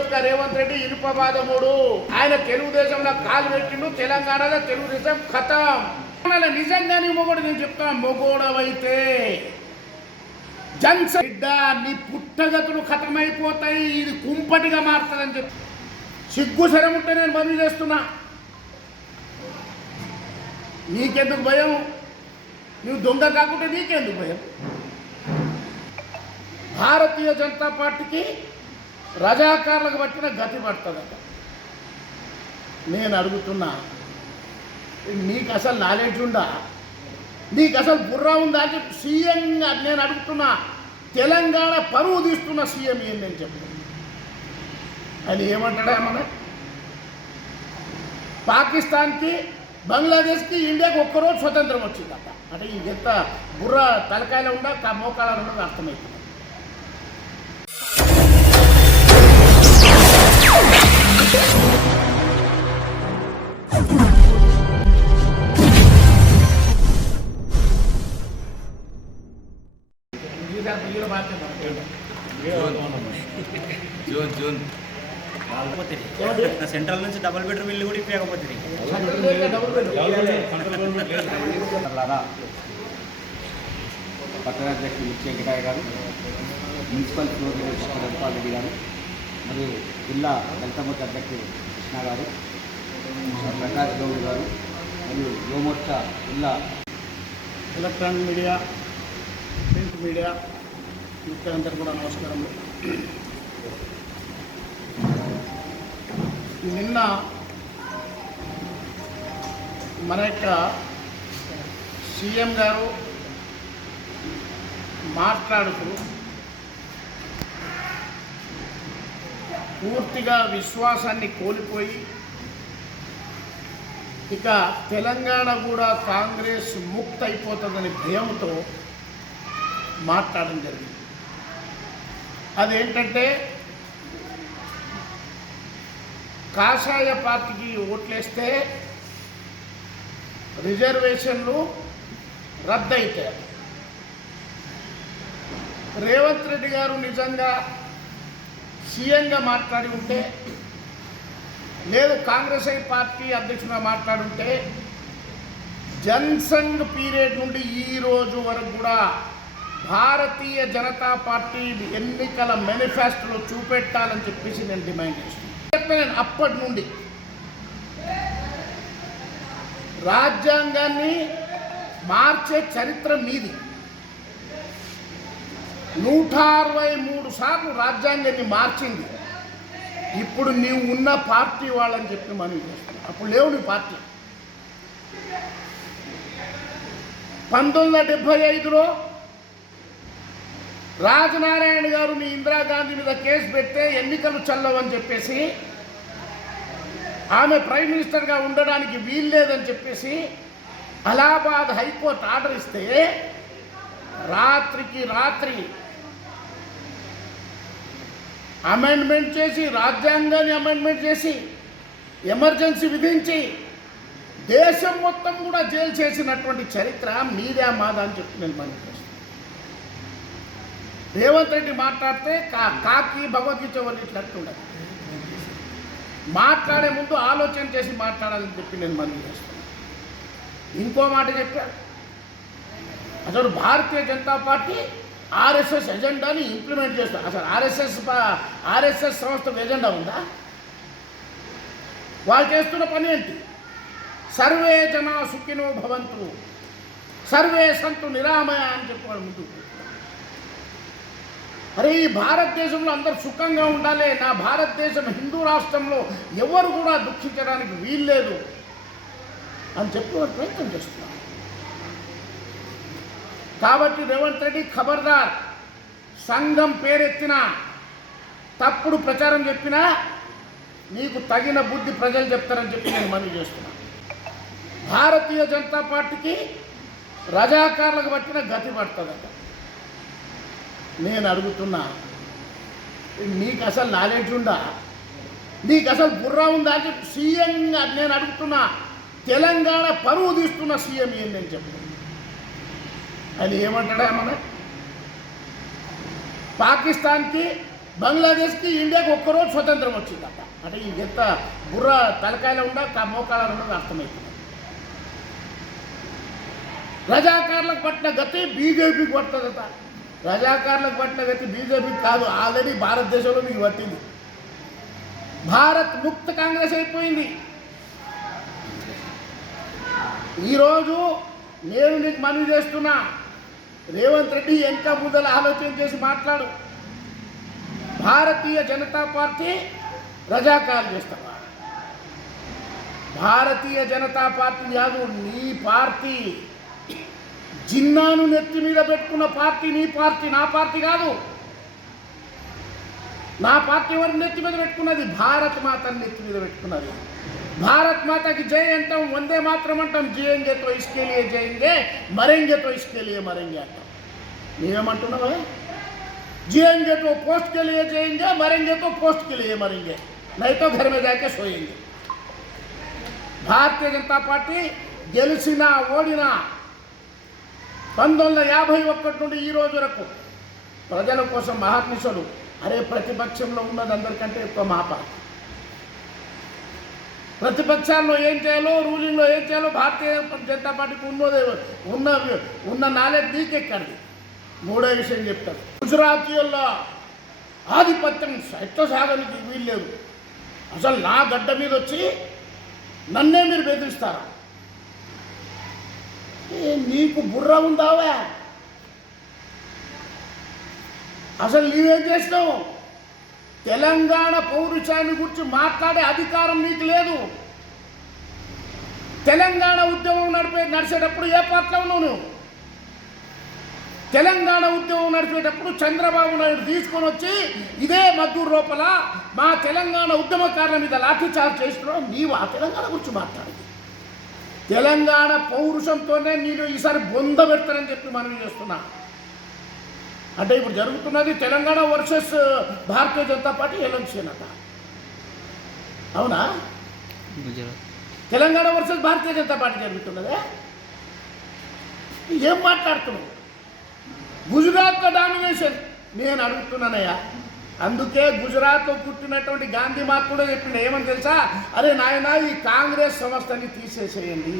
యొక్క రేవంత్ రెడ్డి ఇనుపవాదముడు. ఆయన తెలుగుదేశంలో కాలు పెట్టిండు, తెలంగాణలో తెలుగుదేశం ఖతం. నిజంగా నీ మొగోడు నేను చెప్తాను, మొగోడవైతే బిడ్డ నీ పుట్టగతులు ఖతమైపోతాయి, ఇది కుంపటిగా మారుతుందని చెప్పి సిగ్గు శరముంటే నేను మనవి చేస్తున్నా. నీకెందుకు భయం? నువ్వు దొంగ కాకుంటే నీకెందుకు భయం? భారతీయ జనతా పార్టీకి రజాకారులకు పట్టిన గతి పడుతుందట. నేను అడుగుతున్నా, నీకు అసలు నాలెడ్జ్ ఉందా? నీకు అసలు బుర్ర ఉందా అని చెప్పి సీఎంగా నేను అడుగుతున్నా. తెలంగాణ పరువు తీస్తున్న సీఎం ఏంది అని చెప్పి ఆయన ఏమంటాడా? మన పాకిస్తాన్కి, బంగ్లాదేశ్కి, ఇండియాకి ఒక్కరోజు స్వతంత్రం వచ్చిందట. అంటే ఎంత బుర్ర తలకాయలో ఉందా మోకాలలో ఉండదు అర్థమవుతుంది. జూన్ సెంట్రల్ నుంచి డబుల్ బెడ్రూమ్ ఇల్లు కూడా ఇప్పకపోతుంది. పట్టణాధ్యక్షుడు మిర్చి వెంకటయ్య గారు, మున్సిపల్ ఫ్లోర్ రఘుపాల్ రెడ్డి గారు, మరియు జిల్లా దళితమోర్చా అధ్యక్షుడు కృష్ణ గారు, ప్రకాష్ గౌడ్ గారు, మరియు యువమోర్చా జిల్లా ఎలక్ట్రానిక్ మీడియా, ప్రింట్ మీడియా మిత్రులందరూ కూడా నమస్కారం. నిన్న మన యొక్క సీఎం గారు మాట్లాడుతూ పూర్తిగా విశ్వాసాన్ని కోల్పోయి ఇక తెలంగాణ కూడా కాంగ్రెస్ ముక్త అయిపోతుందని భయంతో మాట్లాడడం జరిగింది. అదేంటంటే కాషాయ పార్టీకి ఓట్లేస్తే రిజర్వేషన్లు రద్దయితాయి. రేవంత్ రెడ్డి గారు నిజంగా సీఎంగా మాట్లాడి ఉంటే, లేదు కాంగ్రెస్ పార్టీ అధ్యక్షుడిగా మాట్లాడుంటే, జన్సంఘ్ పీరియడ్ నుండి ఈ రోజు వరకు కూడా భారతీయ జనతా పార్టీ ఎన్నికల మేనిఫెస్టోలో చూపెట్టాలని చెప్పేసి నేను డిమాండ్ చేస్తున్నాను. అప్పటి నుండి రాజ్యాంగాన్ని మార్చే చరిత్ర మీది. 163 సార్లు రాజ్యాంగాన్ని మార్చింది. ఇప్పుడు నీవు ఉన్న పార్టీ వాళ్ళని చెప్పి మనం చేస్తున్నాం. అప్పుడు లేవు నీ పార్టీ. 1975లో రాజనారాయణ గారు నీ ఇందిరాగాంధీ మీద కేసు పెడితే ఎన్నికలు చల్లవని చెప్పేసి, ఆమె ప్రైమ్ మినిస్టర్గా ఉండడానికి వీల్లేదని చెప్పేసి అలహాబాద్ హైకోర్టు ఆర్డర్ ఇస్తే, రాత్రికి రాత్రి అమెండ్మెంట్ చేసి, రాజ్యాంగాన్ని అమెండ్మెంట్ చేసి, ఎమర్జెన్సీ విధించి దేశం మొత్తం కూడా జైలు చేసినటువంటి చరిత్ర మీదే మాదా అని చెప్పి నేను మనం చేస్తాను. రేవంత్ రెడ్డి మాట్లాడితే కాకి భగవద్గీత వర్ణించినట్టుండదు. మాట్లాడే ముందు ఆలోచన చేసి మాట్లాడాలని చెప్పి నేను మనం చేస్తాను. ఇంకో మాట చెప్పాడు, అసలు Bharatiya Janata party RSS ఎజెండాని implement చేస్తారు. అసలు ఆర్ఎస్ఎస్ సంస్థకు ఎజెండా ఉందా? వాళ్ళు చేస్తున్న పని ఏంటి? సర్వే జనా సుఖినో భవంతు, సర్వే సంతు నిరామయ అని చెప్పాడు ముందు. అరే ఈ భారతదేశంలో అందరూ సుఖంగా ఉండాలి, నా భారతదేశం హిందూ రాష్ట్రంలో ఎవరు కూడా దుఃఖించడానికి వీల్లేదు అని చెప్పి వారు ప్రయత్నం చేస్తున్నారు. కాబట్టి రేవంత్ రెడ్డి ఖబర్దార్, సంఘం పేరెత్తిన తప్పుడు ప్రచారం చెప్పినా నీకు తగిన బుద్ధి ప్రజలు చెప్తారని చెప్పి నేను మనవి చేస్తున్నాను. భారతీయ జనతా పార్టీకి రజాకారులకు పట్టిన గతి పడుతుందట. నేను అడుగుతున్నా, నీకు అసలు నాలెడ్జ్ ఉందా? నీకు అసలు బుర్ర ఉందా అని చెప్పి సీఎంగా నేను అడుగుతున్నా. తెలంగాణ పరువు తీస్తున్న సీఎం ఏందని చెప్పి ఆయన ఏమంటాడా? మన పాకిస్తాన్కి, బంగ్లాదేశ్కి ఇండియాకి ఒక్కరోజు స్వతంత్రం వచ్చిందట. అంటే ఎంత బుర్ర తలకాయలో ఉండ మోకాలలో ఉండదు అర్థమవుతుంది. రజాకారులకు పట్టిన గతి బీజేపీకి పడుతుందట. రజాకారులకు పట్టిన గతి బీజేపీకి కాదు, ఆల్రెడీ భారతదేశంలో మీకు పట్టింది. భారత్ ముక్త కాంగ్రెస్ అయిపోయింది. ఈరోజు నేను నీకు మనవి చేస్తున్నా, రేవంత్ రెడ్డి ఎంత ముందల ఆలోచన చేసి మాట్లాడు. భారతీయ జనతా పార్టీ రజాకాలు చేస్తావా? భారతీయ జనతా పార్టీ కాదు, నీ పార్టీ జిన్నాను నెత్తి మీద పెట్టుకున్న పార్టీ నీ పార్టీ, నా పార్టీ కాదు. నా పార్టీ ఎవరి నెత్తి మీద పెట్టుకున్నది? భారత్ మాతని నెత్తి మీద పెట్టుకున్నది. భారత్ మాతకి జై అంటాం, వందే మాత్రం అంటాం, జియేంగే తో ఇస్కే లియే జయింగే, మరెంగే తో ఇస్కే లియే మరెంగే అంటాం. నీవేమంటున్నావా? जिएंगे तो पोस्ट के लिए जिएंगे, मरेंगे तो पोस्ट के लिए मरेंगे, नहीं तो घर में जाके सोएंगे. భారతీయ జనతా పార్టీ గెలిచినా ఓడినా 1951 నుండి ఈ రోజు వరకు ప్రజల కోసం మహాత్ముడు. అరే ప్రతిపక్షంలో ఉన్నది అందరికంటే ఎక్కువ మా పార్టీ. ప్రతిపక్షాల్లో ఏం చేయాలో, రూలింగ్లో ఏం చేయాలో భారతీయ జనతా పార్టీకి ఉన్న నాలెడ్జ్ నీకెక్కడిది. మూడో విషయం చెప్తారు, గుజరాతీయుల్లో ఆధిపత్యం ఎట్లా సాగనికి వీల్లేదు. అసలు నా గడ్డ మీద వచ్చి నన్నే మీరు బెదిరిస్తారా? నీకు బుర్ర ఉందావా? అసలు నీవేం చేసినావు? తెలంగాణ పౌరుషాన్ని గురించి మాట్లాడే అధికారం నీకు లేదు. తెలంగాణ ఉద్యమం నడిచేటప్పుడు ఏ పార్టీలో ఉన్నావు నువ్వు? తెలంగాణ ఉద్యమం నడిపేటప్పుడు చంద్రబాబు నాయుడు తీసుకొని వచ్చి ఇదే మద్దూరు లోపల మా తెలంగాణ ఉద్యమకారుల మీద లాఠీచార్జ్ చేస్తున్నావు. నీవు ఆ తెలంగాణ గురించి మాట్లాడింది. తెలంగాణ పౌరుషంతోనే నేను ఈసారి బొంద పెడతానని చెప్పి మనం చేస్తున్నా. అంటే ఇప్పుడు జరుగుతున్నది Telangana versus Bharatiya Janata party election అట. అవునా? తెలంగాణ వర్సెస్ భారతీయ జనతా పార్టీ జరుగుతున్నదే. ఏం మాట్లాడుతున్నావు? గుజరాత్లో డామినేషన్. నేను అడుగుతున్నానయ్యా, అందుకే గుజరాత్లో పుట్టినటువంటి గాంధీ మాత కూడా చెప్పిండు. ఏమని తెలుసా? అరే నాయన, ఈ కాంగ్రెస్ సంస్థని తీసేసేయండి,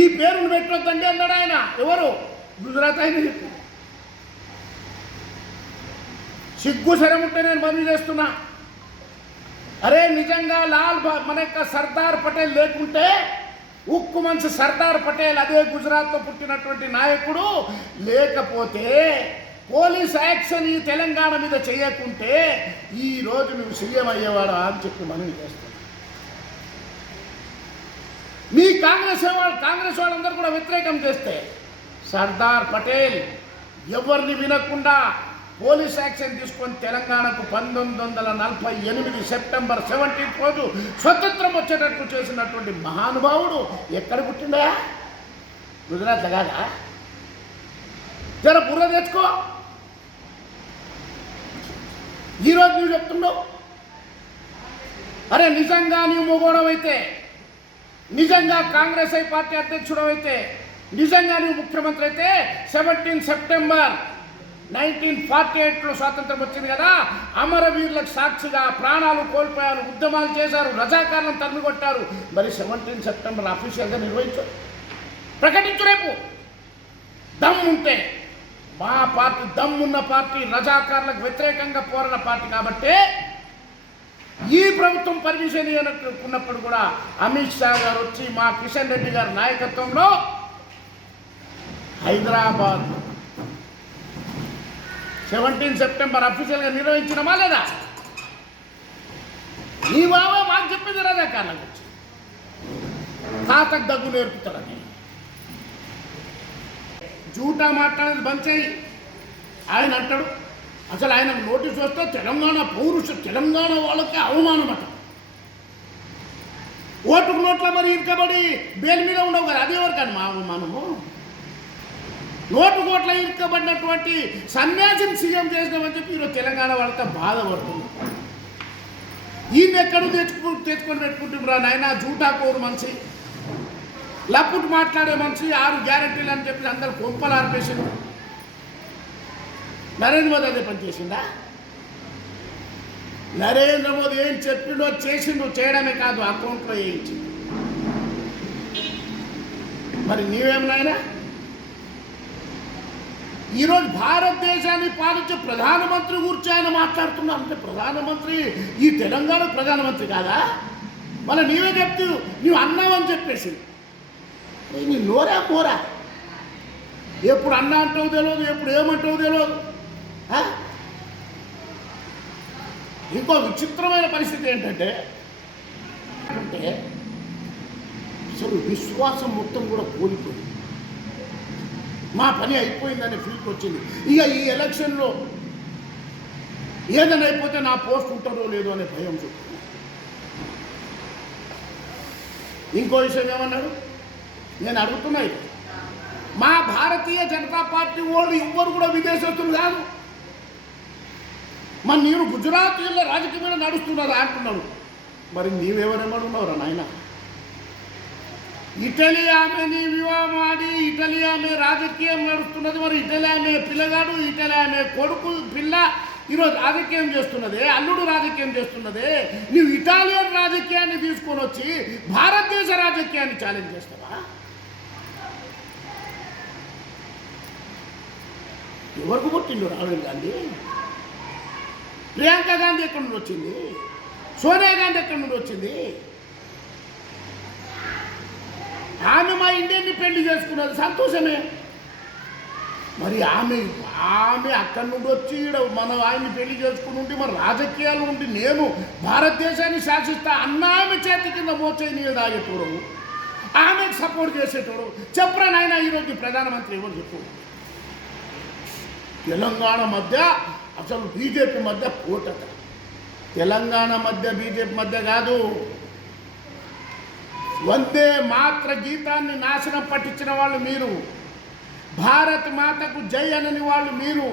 ఈ పేరును పెట్టొద్దండి అన్నాడు ఆయన. ఎవరు? గుజరాత్ ఆయన చెప్పి. సిగ్గు శరముంటే నేను మనవి చేస్తున్నా. అరే నిజంగా మన యొక్క సర్దార్ పటేల్ లేకుంటే, ఉక్కు మనిషి సర్దార్ పటేల్, అదే గుజరాత్లో పుట్టినటువంటి నాయకుడు లేకపోతే, పోలీస్ యాక్షన్ ఈ తెలంగాణ మీద చేయకుంటే ఈరోజు నువ్వు సీఎం అయ్యేవాడు అని చెప్పి మనవి చేస్తాను. మీ కాంగ్రెస్ వాళ్ళందరూ కూడా వ్యతిరేకం చేస్తే, సర్దార్ పటేల్ ఎవరిని వినకుండా పోలీస్ యాక్షన్ తీసుకొని తెలంగాణకు 1948 సెప్టెంబర్ 17 రోజు స్వతంత్రం వచ్చేటట్టు చేసినటువంటి మహానుభావుడు ఎక్కడ పుట్టిండా? గుజరాత్లో కాదా? జర బుర్ర తెచ్చుకో. ఈరోజు నువ్వు చెప్తున్నావు, అరే నిజంగా నీవు మొగోడవైతే, నిజంగా కాంగ్రెస్ పార్టీ అధ్యక్షుడు అయితే, నిజంగా నువ్వు ముఖ్యమంత్రి అయితే 17 సెప్టెంబర్ 1948లో స్వాతంత్రం వచ్చింది కదా, అమరవీరులకు సాక్షిగా ప్రాణాలు కోల్పోయారు, ఉద్యమాలు చేశారు, రజాకారులను తరిమికొట్టారు. మరి 17 సెప్టెంబర్ అఫీషియల్గా నిర్వహించు, ప్రకటించు. రేపు దమ్ముంటే, మా పార్టీ దమ్మున్న పార్టీ, రజాకారులకు వ్యతిరేకంగా పోరాడిన పార్టీ కాబట్టి ఈ ప్రభుత్వం పర్మిషన్ ఇవ్వనుకున్నప్పుడు కూడా అమిత్ షా గారు వచ్చి మా కిషన్ రెడ్డి గారి నాయకత్వంలో హైదరాబాద్ 17 సెప్టెంబర్ అఫీషియల్గా నిర్వహించినమా లేదా? ఈ బాబా మాకు చెప్పింది రజాకారుల గురించి. తాతకు దగ్గు నేర్పుతారని జూటా మాట్లాడేది బంద్ చేయి ఆయన అంటాడు. అసలు ఆయన నోటీస్ వస్తే తెలంగాణ వాళ్ళకి అవమానం అట. ఓటుకు నోట్ల మరి ఇరుకబడి బెయిల్ మీద ఉండవు కదా, అది ఎవరికని మా అవమానము? నోటు కోట్ల ఇరుక్కబడినటువంటి సన్యాసిని సీఎం చేసినామని చెప్పి ఈరోజు తెలంగాణ వాళ్ళతో బాధపడుతుంది. ఈయన ఎక్కడూ తెచ్చుకొని పెట్టుకుంటున్నా నాయన. జూటా కోరు మనిషి, లప్పుట్ మాట్లాడే మనిషి, 6 గ్యారెంటీలు అని చెప్పి అందరు కొంపలు ఆర్పేసారు. నరేంద్ర మోదీ అదే పని చేసిందా? నరేంద్ర మోదీ ఏం చెప్పిండో చేసిండు, చేయడమే కాదు అకౌంట్లో వేయించింది. మరి నీవేమన్నాయినా ఈరోజు భారతదేశాన్ని పాలించే ప్రధానమంత్రి గురించి ఆయన మాట్లాడుతున్నా అంటే ప్రధానమంత్రి ఈ తెలంగాణ ప్రధానమంత్రి కాదా? మళ్ళీ నీవే చెప్తూ నీవు అన్నావని చెప్పేసి నీ నోరా పోరా, ఎప్పుడు అన్నా అంటావు తెలియదు, ఎప్పుడు ఏమంటావు తెలియదు. ఇంకో విచిత్రమైన పరిస్థితి ఏంటంటే అసలు విశ్వాసం మొత్తం కూడా కోల్పోయింది. మా పని అయిపోయిందనే ఫీల్కి వచ్చింది. ఇక ఈ ఎలక్షన్లో ఏదైనా అయిపోతే నా పోస్ట్ ఉంటుందో లేదో అనే భయం చూస్తుంది. ఇంకో విషయం ఏమన్నాడు, నేను అడుగుతున్నా, మా భారతీయ జనతా పార్టీ వాళ్ళు ఎవ్వరు కూడా విదేశస్తులు కాదు, మరి నేను గుజరాతీయుల రాజకీయంలో నడుస్తున్నారు అంటున్నాడు. మరి నీవెవరేమనున్నావురా నాయన? ఇటలీ ఆమెని వివాహం ఆడి ఇటలీ ఆమె రాజకీయం నడుస్తున్నది. మరి ఇటలీ ఆమె పిల్లగాడు, ఇటలీ ఆమె కొడుకు పిల్ల ఈరోజు రాజకీయం చేస్తున్నదే, అల్లుడు రాజకీయం చేస్తున్నదే. నువ్వు ఇటాలియన్ రాజకీయాన్ని తీసుకొని వచ్చి భారతదేశ రాజకీయాన్ని ఛాలెంజ్ చేస్తావా? ఎవరికి కొట్టిండు రాహుల్ గాంధీ? ప్రియాంక గాంధీ ఎక్కడి నుండి వచ్చింది? సోనియా గాంధీ ఎక్కడి నుండి వచ్చింది? ఆమె మా ఇండియన్ని పెళ్లి చేసుకున్నది, సంతోషమే. మరి ఆమె అక్కడి నుండి వచ్చి మన ఆయన్ని పెళ్లి చేసుకుని ఉండి మరి రాజకీయాలు ఉండి నేను భారతదేశాన్ని శాసిస్తా అన్న ఆమె చేతి కింద మోచేయి నీళ్ళు తాగేటోడు, ఆమెకు సపోర్ట్ చేసేటోడు చెప్పరా నాయన? ఈరోజు ప్రధానమంత్రి ఎవరు చెప్పు? తెలంగాణ మధ్య అసలు బీజేపీ మధ్య పోటట. తెలంగాణ మధ్య బీజేపీ మధ్య కాదు, వందే మాత్ర గీతాన్ని నాశనం పట్టించిన వాళ్ళు మీరు, భారత్ మాతకు జై అనని వాళ్ళు మీరు,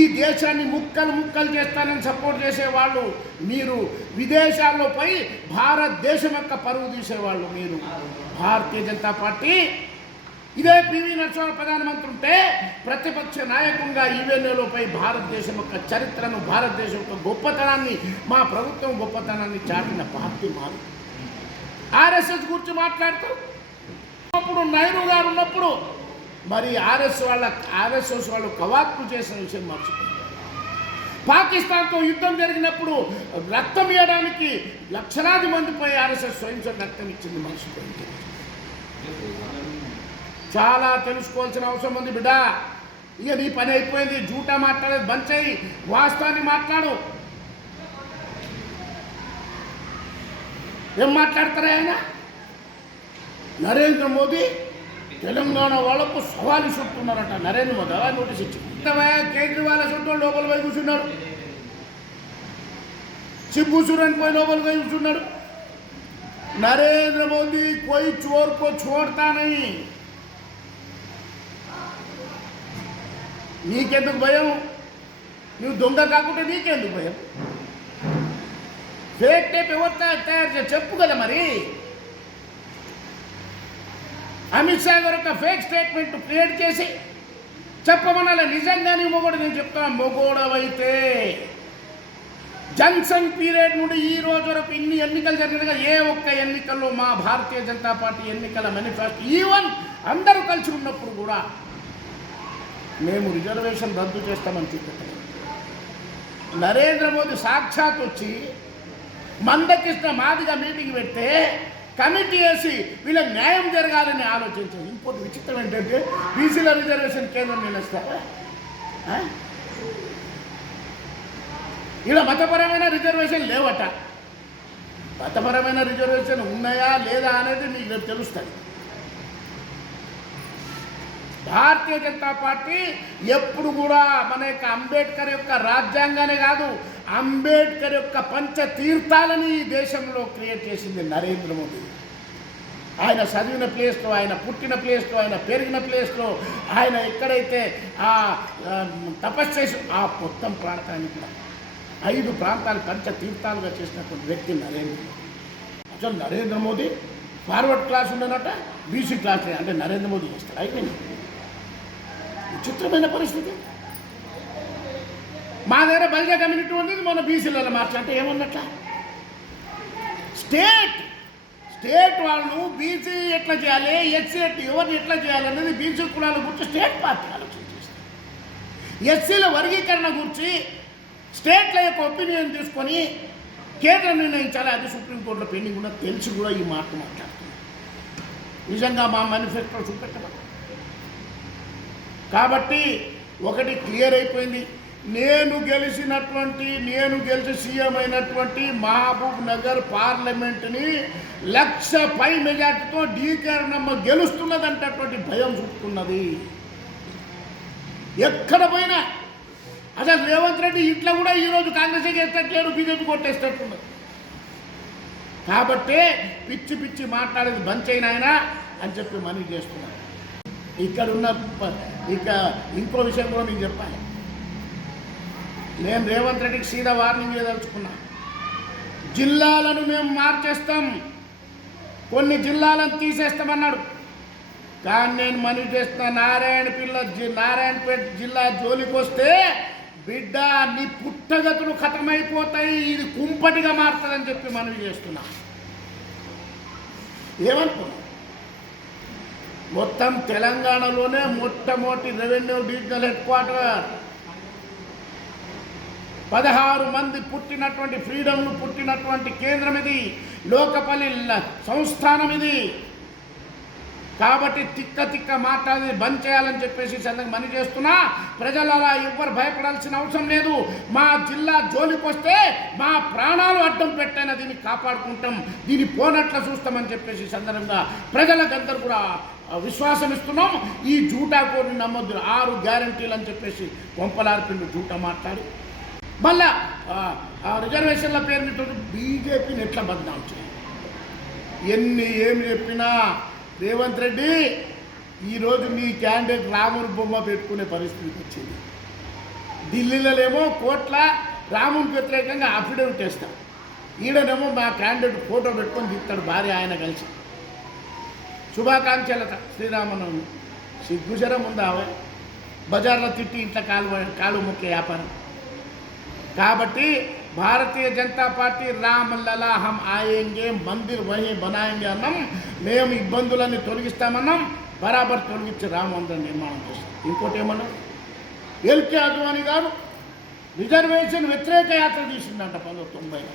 ఈ దేశాన్ని ముక్కలు ముక్కలు చేస్తానని సపోర్ట్ చేసేవాళ్ళు మీరు, విదేశాల్లో పోయి భారతదేశం యొక్క పరువు తీసేవాళ్ళు మీరు. భారతీయ జనతా పార్టీ ఇదే పివి నరసింహారావు ప్రధానమంత్రి ఉంటే ప్రతిపక్ష నాయకునిగా ఈవెన్యూలోపై భారతదేశం యొక్క చరిత్రను, భారతదేశం యొక్క గొప్పతనాన్ని, మా ప్రభుత్వం గొప్పతనాన్ని చాటిన పార్టీ మాది. ఆర్ఎస్ఎస్ గురించి మాట్లాడతారు. అప్పుడు నెహ్రూ గారు ఉన్నప్పుడు మరి ఆర్ఎస్ఎస్ వాళ్ళు కవాతు చేసిన విషయం మర్చిపోయింది. పాకిస్తాన్తో యుద్ధం జరిగినప్పుడు రక్తం ఇవ్వడానికి లక్షలాది మందిపై ఆర్ఎస్ఎస్ స్వయంగా రక్తం ఇచ్చింది, మర్చిపోయింది. చాలా తెలుసుకోవాల్సిన అవసరం ఉంది బిడ్డ. ఇక నీ పని అయిపోయింది, జూటా మాట్లాడేది బంద్ చేయి, వాస్తవాన్ని మాట్లాడు. ఏం మాట్లాడతారా ఆయన? నరేంద్ర మోదీ తెలంగాణ వాళ్ళకు సవాలు చుట్టున్నారట. నరేంద్ర మోదీ అలా నోటీస్ ఇచ్చింది. కేజ్రీవాల్ చుట్టూ లోపల పోయి కూర్చున్నాడు, शिबू सोरेन कोई लोबल गई सुनाడు. नरेंद्र मोदी कोई चोर को छोड़ता नहीं. నీకెందుకు భయం? నువ్వు దొంగ కాకుంటే నీకెందుకు భయం? ఫేక్ టేప్ ఎవరు తయారు చేసి చెప్పు కదా. మరి అమిత్ షా గారు ఒక ఫేక్ స్టేట్మెంట్ క్రియేట్ చేసి చెప్పమనాలి. నిజంగా నీ మొగోడు, నేను చెప్తున్నా, మొగోడవైతే జన్సన్ పీరియడ్ నుండి ఈ రోజు వరకు ఇన్ని ఎన్నికలు జరిగినగా ఏ ఒక్క ఎన్నికల్లో మా భారతీయ జనతా పార్టీ ఎన్నికల మేనిఫెస్టో ఈవెన్ అందరూ కలిసి ఉన్నప్పుడు కూడా మేము రిజర్వేషన్ రద్దు చేస్తామని చూపెట్టాం. నరేంద్ర మోదీ సాక్షాత్ వచ్చి మందకృష్ణ మాదిగా మీటింగ్ పెడితే కమిటీ వేసి వీళ్ళకి న్యాయం జరగాలని ఆలోచించారు. ఇంకోటి విచిత్రం ఏంటంటే బీసీల రిజర్వేషన్ కేంద్రం నిలుస్తారా? ఇలా మతపరమైన రిజర్వేషన్ లేవట. మతపరమైన రిజర్వేషన్ ఉన్నాయా లేదా అనేది మీకు తెలుస్తుంది. భారతీయ జనతా పార్టీ ఎప్పుడు కూడా మన యొక్క అంబేద్కర్ యొక్క రాజ్యాంగానే కాదు, అంబేద్కర్ యొక్క పంచ తీర్థాలని ఈ దేశంలో క్రియేట్ చేసింది నరేంద్ర మోదీ. ఆయన చదివిన ప్లేస్లో, ఆయన పుట్టిన ప్లేస్లో, ఆయన పెరిగిన ప్లేస్లో, ఆయన ఎక్కడైతే తపస్సు చేసి ఆ మొత్తం ప్రాంతానికి కూడా 5 ప్రాంతాలు పంచ తీర్థాలుగా చేసినటువంటి వ్యక్తి నరేంద్ర మోదీ. అసలు నరేంద్ర మోదీ ఫార్వర్డ్ క్లాస్ ఉండనట, బీసీ క్లాస్ అంటే నరేంద్ర మోదీ చేస్తాడు. అయిపోయింది. విచిత్రమైన పరిస్థితి. మా దగ్గర బలిజ కమ్యూనిటీ ఉంది, మొన్న బీసీలలో మార్చంటే ఏమన్నట్ల? స్టేట్ వాళ్ళు బీసీ ఎట్లా చేయాలి, ఎస్సీ ఎవరిని ఎట్లా చేయాలి అనేది బీసీ కులాల గురించి స్టేట్ పార్టీ ఆలోచన చేస్తారు. ఎస్సీల వర్గీకరణ గురించి స్టేట్ల యొక్క ఒపీనియన్ తీసుకొని కేంద్రం నిర్ణయించాలి. అది సుప్రీంకోర్టులో పెండింగ్ ఉన్నది తెలిసి కూడా ఈ మాట మాట్లాడుతుంది. నిజంగా మా మేనిఫెస్టో చూపెట్టమని. కాబట్టి ఒకటి క్లియర్ అయిపోయింది. నేను గెలిచి సీఎం అయినటువంటి మహబూబ్ నగర్ పార్లమెంటుని 1,00,000 మెజార్టీతో డీకేఆర్నమ్మ గెలుస్తున్నదంటటువంటి భయం చుట్టుకున్నది. ఎక్కడ పోయినా అసలు రేవంత్ రెడ్డి ఇట్లా కూడా ఈరోజు కాంగ్రెస్ వేసేటట్లేడు, బీజేపీ కొట్టేసేటట్టున్నది. కాబట్టే పిచ్చి మాట్లాడేది బంద్ అయిన ఆయన అని చెప్పి మనవి చేస్తున్నారు. ఇక్కడున్న ఇక ఇంకో విషయం కూడా నేను చెప్పాలి. నేను రేవంత్ రెడ్డికి సీదా వార్నింగ్ చేయదలుచుకున్నా. జిల్లాలను మేము మార్చేస్తాం, కొన్ని జిల్లాలను తీసేస్తామన్నాడు. కానీ నేను మనవి చేస్తున్నా, నారాయణపేట జిల్లా జోలికి వస్తే బిడ్డ నీ పుట్టగతులు ఖతమైపోతాయి, ఇది కుంపటిగా మారుతుందని చెప్పి మనవి చేస్తున్నా. ఏమనుకున్నా? మొత్తం తెలంగాణలోనే మొట్టమొదటి రెవెన్యూ డివిజనల్ హెడ్ క్వార్టర్, 16 మంది పుట్టినటువంటి ఫ్రీడమ్ను పుట్టినటువంటి కేంద్రం ఇది, లోకపల్లి సంస్థానం ఇది. కాబట్టి తిక్క మాట్లాడి బంద్ చేయాలని చెప్పేసి సందర్భంగా మనవి చేస్తున్నా. ప్రజలు అలా ఎవ్వరు భయపడాల్సిన అవసరం లేదు. మా జిల్లా జోలికి వస్తే మా ప్రాణాలు అడ్డం పెట్టైనా దీన్ని కాపాడుకుంటాం, దీన్ని పోనట్ల చూస్తామని చెప్పేసి సందర్భంగా ప్రజలకందరూ కూడా విశ్వాసం ఇస్తున్నాం. ఈ జూటా కోరిని నమ్మొద్దు, 6 గ్యారంటీలు అని చెప్పేసి కొంపలార్పిండు జూటా మాట్లాడి మళ్ళా రిజర్వేషన్ల పేరు మీద బీజేపీని ఎట్లా బదనాం చేయాలి? ఏమి చెప్పినా రేవంత్ రెడ్డి ఈరోజు నీ క్యాండిడేట్ రాముని బొమ్మ పెట్టుకునే పరిస్థితి వచ్చింది. ఢిల్లీలోనేమో కోట్ల రామునికి వ్యతిరేకంగా అఫిడవిట్ వేస్తాం, ఈడనేమో మా క్యాండిడేట్ ఫోటో పెట్టుకొని దిగుతాడు భార్య ఆయన కలిసి. శుభాకాంక్షలట శ్రీరామనవమి. సిగ్గుశరం ఉందా? బజార్లో తిట్టి ఇంట్లో కాలు మొక్కే వ్యాపారం. కాబట్టి భారతీయ జనతా పార్టీ రామలలా హం ఆయేంగే, మందిర్ వహీ బనాయేంగే అన్నాం. మేము ఇబ్బందులన్నీ తొలగిస్తామన్నాం, బరాబర్ తొలగించి రామ మందిరం నిర్మాణం చేస్తాం. ఇంకోటి ఏమన్నా, ఎల్కే అద్వానీ గారు రిజర్వేషన్ వ్యతిరేక యాత్ర తీసిందంట 1990.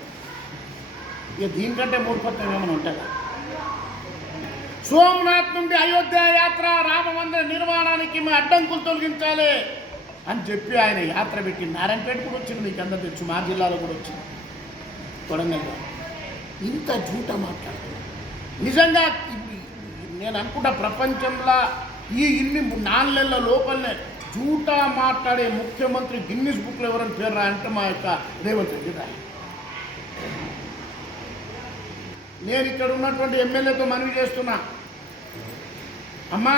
ఇక దీనికంటే మూర్ఖత్వం ఏమైనా ఉంటుందా? సోమనాథ్ నుండి అయోధ్య యాత్ర, రామ మందిర నిర్మాణానికి మేము అడ్డంకులు తొలగించాలి అని చెప్పి ఆయన యాత్ర పెట్టి నారాయణపేట కూడా వచ్చింది, మీకు అందరూ తెలుసు, మా జిల్లాలో కూడా వచ్చింది, కొడంగల్. ఇంత జూట మాట్లాడుతున్నాను. నిజంగా నేను అనుకుంటా ప్రపంచంలో ఇన్ని 4 నెలల లోపలనే జూట మాట్లాడే ముఖ్యమంత్రి గిన్నిస్ బుక్లో ఎవరైనా పేరు రాయంటే మా యొక్క రేవంత్ రెడ్డి రాయి. నేను ఇక్కడ ఉన్నటువంటి ఎమ్మెల్యేతో మనవి చేస్తున్నా, అమ్మా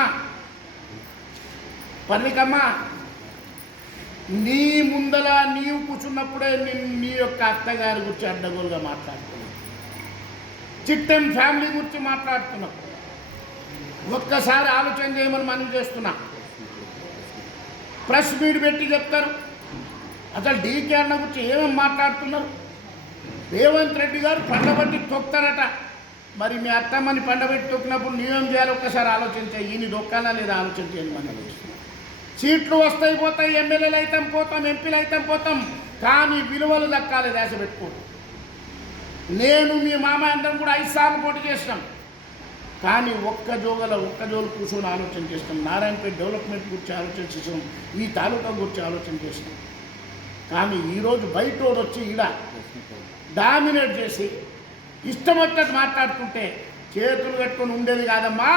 పర్ణికమ్మా, నీ ముందల నీవు కూర్చున్నప్పుడే నీ యొక్క అత్తగారి గురించి అడ్డగోలుగా మాట్లాడుతున్నావు, చిట్టెం ఫ్యామిలీ గురించి మాట్లాడుతున్నావు. ఒక్కసారి ఆలోచన చేయమని మనవి చేస్తున్నా. ప్రెస్ మీట్ పెట్టి చెప్తారు అసలు డీకే అన్న గురించి ఏమేమి మాట్లాడుతున్నారు. రేవంత్ రెడ్డి గారు పండబట్టి తొక్కుతారట. మరి మీ అత్తమ్మని పండబెట్టి తొక్కినప్పుడు నీవేం చేయాలి ఒక్కసారి ఆలోచించాయి. ఈయన దొక్కానా లేదా ఆలోచన చేయాలి. మనం సీట్లు వస్తాయి పోతాయి, ఎమ్మెల్యేలు అయితాం పోతాం, ఎంపీలు అయితాం పోతాం, కానీ విలువలు దక్కాలి దేశ పెట్టుకోండి. నేను మీ మామ అందరం కూడా 5 సార్లు పోటీ చేసినాం, కానీ ఒక్క జోలు కూర్చొని ఆలోచన చేస్తాం. నారాయణపేట డెవలప్మెంట్ గురించి ఆలోచన చేసాం, ఈ తాలూకా గురించి ఆలోచన చేసినాం. కానీ ఈరోజు బయటోడు వచ్చి ఈడ డామినేట్ చేసి ఇష్టం వచ్చినట్టు మాట్లాడుతుంటే చేతులు కట్టుకొని ఉండేది కాదమ్మా.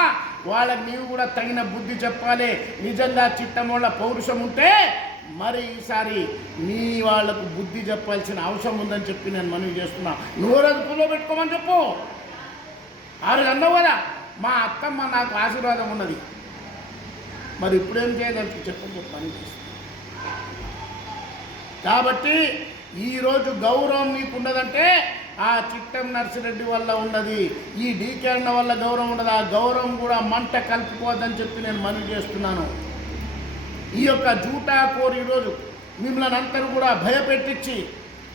వాళ్ళకి నీవు కూడా తగిన బుద్ధి చెప్పాలి. నిజంగా చిట్టం వాళ్ళ పౌరుషం ఉంటే మరి ఈసారి నీ వాళ్లకు బుద్ధి చెప్పాల్సిన అవసరం ఉందని చెప్పి నేను మనవి చేస్తున్నా. నోరదుపులో పెట్టుకోమని చెప్పు. ఆరు అన్నావు కదా, మా అత్తమ్మ నాకు ఆశీర్వాదం ఉన్నది, మరి ఇప్పుడేం చేయగలుగుతూ చెప్పని పని చేస్తాను. కాబట్టి ఈరోజు గౌరవం నీకు ఉన్నదంటే ఆ చిట్టం నర్సిరెడ్డి వల్ల ఉన్నది, ఈ డీకే అన్న వల్ల గౌరవం ఉండదు. ఆ గౌరవం కూడా మంట కలుపుకోవద్దని చెప్పి నేను మనవి చేస్తున్నాను. ఈ యొక్క జూటా కోర్ ఈరోజు మిమ్మల్ని అందరూ కూడా భయపెట్టించి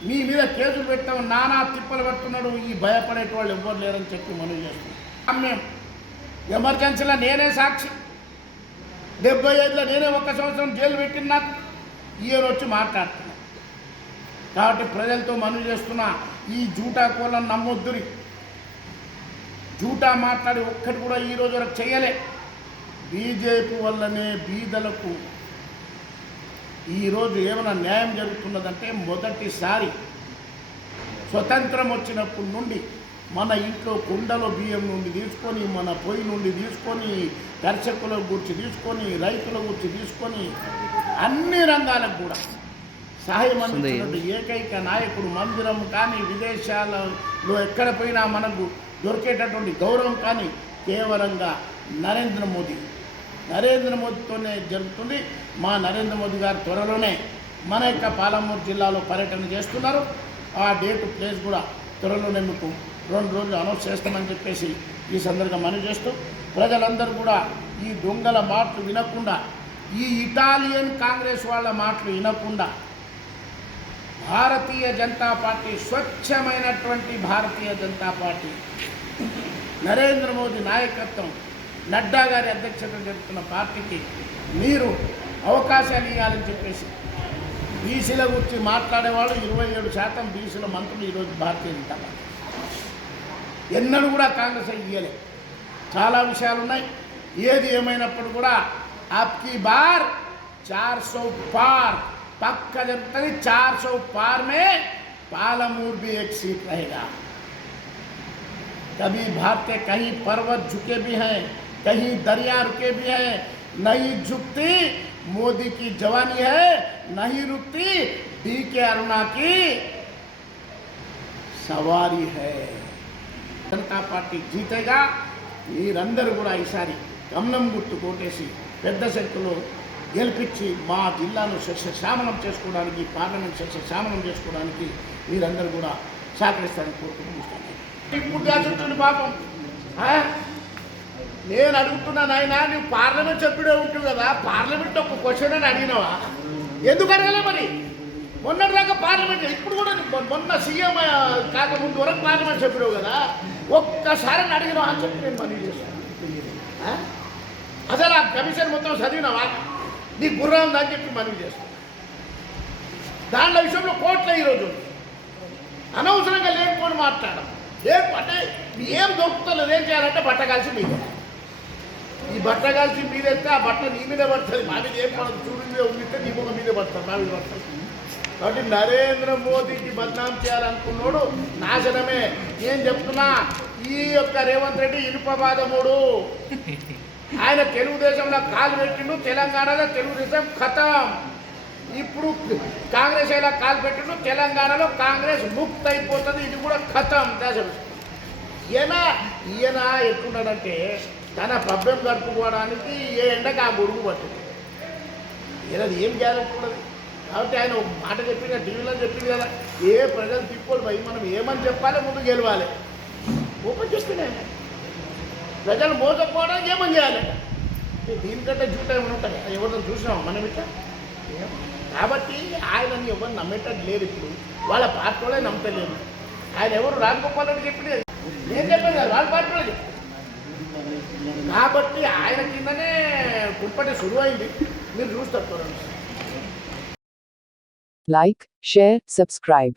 మీ మీద కేసులు పెట్టాం, నానా తిప్పలు పెడుతున్నాడు. ఈ భయపడేటి వాళ్ళు ఎవ్వరు లేరని చెప్పి మనవి చేస్తున్నాం. మేము ఎమర్జెన్సీలో నేనే సాక్షి, 75లో నేనే 1 సంవత్సరం జైలు పెట్టిన ఈయన వచ్చి మాట్లాడుతున్నా. కాబట్టి ప్రజలతో మనవి చేస్తున్నా, ఈ జూటా కోళ్ళను నమ్మొద్దురి. జూటా మాట్లాడి ఒక్కటి కూడా ఈరోజు వరకు చేయలే. బీజేపీ వల్లనే బీదలకు ఈరోజు ఏమైనా న్యాయం జరుగుతున్నదంటే మొదటిసారి స్వతంత్రం వచ్చినప్పటి నుండి మన ఇంట్లో కుండలో బియ్యం నుండి తీసుకొని, మన పొయ్యి నుండి తీసుకొని, దర్శకుల గురించి తీసుకొని, రైతుల గురించి తీసుకొని, అన్ని రంగాలకు కూడా సహాయం అందించినటువంటి ఏకైక నాయకుడు. మందిరం కానీ, విదేశాలలో ఎక్కడ పోయినా మనకు దొరికేటటువంటి గౌరవం కానీ కేవలంగా నరేంద్ర మోదీతోనే జరుగుతుంది. మా నరేంద్ర మోదీ గారు త్వరలోనే మన యొక్క పాలమూరు జిల్లాలో పర్యటన చేస్తున్నారు. ఆ డేటు ప్లేస్ కూడా త్వరలోనే మీకు 2 రోజులు అనౌన్స్ చేస్తామని చెప్పేసి ఈ సందర్భంగా మనవి చేస్తూ, ప్రజలందరూ కూడా ఈ దొంగల మాటలు వినకుండా, ఈ ఇటాలియన్ కాంగ్రెస్ వాళ్ళ మాటలు వినకుండా భారతీయ జనతా పార్టీ, స్వచ్ఛమైనటువంటి భారతీయ జనతా పార్టీ, నరేంద్ర మోదీ నాయకత్వం, నడ్డా గారి అధ్యక్షతన జరుగుతున్న పార్టీకి మీరు అవకాశాలు ఇవ్వాలని చెప్పేసి బీసీల గురించి మాట్లాడేవాళ్ళు 27% బీసీల మంత్రులు ఈరోజు భారతీయ జనతా పార్టీ. ఎన్నడూ కూడా కాంగ్రెస్ ఇవ్వలే. చాలా విషయాలు ఉన్నాయి. ఏది ఏమైనప్పుడు కూడా ఆప్కి బార్ 400 पार पक्का जरूरत 400 पार में पालमूर भी एक सीट रहेगा. कभी भारतीय कहीं पर्वत झुके भी हैं, कहीं दरिया रुके भी हैं, नहीं झुकती मोदी की जवानी है, नहीं रुकती डीके अरुणा की सवारी है. जनता पार्टी जीतेगा. మీరందరూ కూడా ఈసారి గమనం గుర్తు కోటేసి పెద్ద సంఖ్యలో గెలిపించి మా జిల్లాను సస్యశ్యామలం చేసుకోవడానికి, పార్లమెంట్ సస్యశ్యామలం చేసుకోవడానికి మీరందరూ కూడా సహకరిస్తారని కోరుకుంటున్నాను. ఇప్పుడు పాపం నేను అడుగుతున్నాను, ఆయన నువ్వు పార్లమెంట్ సభ్యుడే ఉంటుంది కదా, పార్లమెంట్ ఒక క్వశ్చన్ అని అడిగినావా? ఎందుకు అడగలే మరి? మొన్నటిదాకా పార్లమెంట్, ఇప్పుడు కూడా మొన్న సీఎం కాకముందు వరకు పార్లమెంట్ సభ్యుడు కదా, ఒక్కసారి అడిగినావా అని చెప్పి నేను మనవి చేస్తాను. అసలు ఆ కమిషన్ మొత్తం చదివినావా? నీ గుర్రం ఉందని చెప్పి మనవి చేస్తాను. దాంట్లో విషయంలో కోట్ల ఈరోజు అనవసరంగా లేకపోని మాట్లాడడం అంటే ఏం దొరుకుతలేదు. ఏం చేయాలంటే బట్ట కాల్చి మీదే, ఈ బట్ట కాల్చి మీదెత్తే ఆ బట్ట నీ మీదే పడుతుంది. మా మీద ఏం పడదు, చూడు మీద ఉండితే నీ ముఖం మీదే పడుతుంది, మా మీద పడుతుంది. కాబట్టి నరేంద్ర మోదీకి బద్నాం చేయాలనుకున్నాడు నాశనమే. ఏం చెప్తున్నా, ఈ యొక్క రేవంత్ రెడ్డి ఇనుపవాదముడు. ఆయన తెలుగుదేశంలో కాలు పెట్టిండు, తెలంగాణలో తెలుగుదేశం ఖతం. ఇప్పుడు కాంగ్రెస్ ఇలా కాలు పెట్టిండు, తెలంగాణలో కాంగ్రెస్ ముక్త అయిపోతుంది. ఇది కూడా ఖతం దేశం. ఈయన ఎట్టున్నాడంటే తన పబ్బం గడుపుకోవడానికి ఏ ఎండకు ఆ గొడుగు పట్టింది. ఈయనది ఏం గ్యారెంటీ ఉండదు. కాబట్టి ఆయన ఒక మాట చెప్పింది, టీవీలో చెప్పింది కదా, ఏ ప్రజలు తిప్పుకోవాలి భయ, మనం ఏమని చెప్పాలి, ముందు గెలవాలి. ఓపెన్ చెప్పింది ఆయన. ప్రజలు మోసపోవడానికి ఏమని చేయాలి? దీనికంటే జూట ఏమైనా ఉంటుంది, ఎవరితో చూసినామా మనం ఇట్లా? కాబట్టి ఆయనని ఎవరు నమ్మేటట్టు లేరు. ఇప్పుడు వాళ్ళ పార్టీ వాళ్ళే నమ్మతలేరు. ఆయన ఎవరు రాజగోపాల్ రెడ్డి చెప్పింది, నేను చెప్పాను కదా, వాళ్ళ పార్టీ వాళ్ళు చెప్పారు. కాబట్టి ఆయన కిందనే కుప్పటి సురువైంది. మీరు చూస్తారు. Like, share, subscribe.